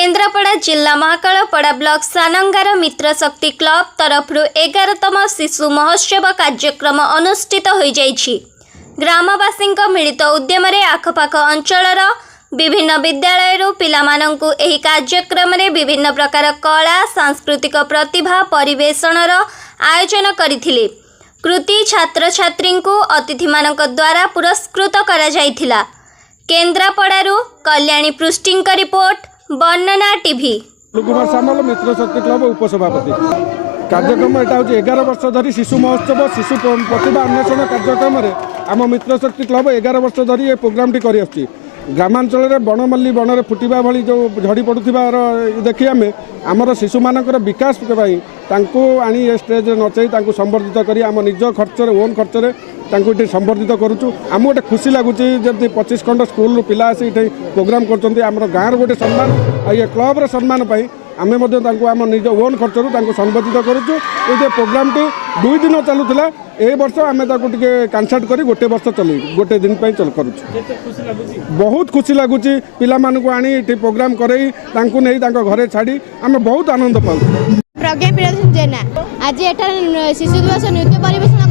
केन्द्रापड़ा जिला महाकालपड़ा ब्लॉक सानंगार मित्र शक्ति क्लब तरफ 11तम शिशु महोत्सव कार्यक्रम अनुष्ठित हो जाइछि। ग्रामवासी मिलित उद्यम आखपाख अंचलर विभिन्न विद्यालय पिलामानंकु एही कार्यक्रम रे विभिन्न प्रकार कला सांस्कृतिक प्रतिभा परिवेषणर आयोजन करथिले। कृति छात्र छात्री को अतिथि मानक द्वारा पुरस्कृत करा जाइथिला। केन्द्रापड़ारू कल्याणी पृष्टिंक रिपोर्ट वर्णना टीवी। कुमार सामल मित्र शक्ति क्लब उपसभापति। कार्यक्रम यहाँ हूँ 11 वर्ष धरी शिशु महोत्सव शिशु प्रतिभा अन्वेषण कार्यक्रम आम मित्र शक्ति क्लब 11 वर्ष धरी ये प्रोग्राम टी कर ग्रामांचल बनमल्ली बन फुटा भली जो झड़ी पड़ुवार देखी आम आमर शिशु मानकर विकास आनी स्टेज नचई संबर्धित करी आम निज खर्च ओन खर्च संबर्धित करुचु। आम गोटे खुशी लगुच जब 25 खंड स्कूल पिला आसी प्रोग्राम कर गाँव गोटे सम्मान ये क्लब्र सम्मान आम आम निज ओन खर्च संबोधित करुचु। ये प्रोग्राम टी 2 दिन चलुला ए वर्ष आम कैंसल कर गोटे वर्ष चल गोटे दिन करुचु। बहुत खुशी लगुच पिला आनी प्रोग्राम करई घरे छाड़ी आम बहुत आनंद पाऊ। प्रज्ञा प्रियदर्शन जेना आज एटा शिशु दिवस नृत्य परिवेषण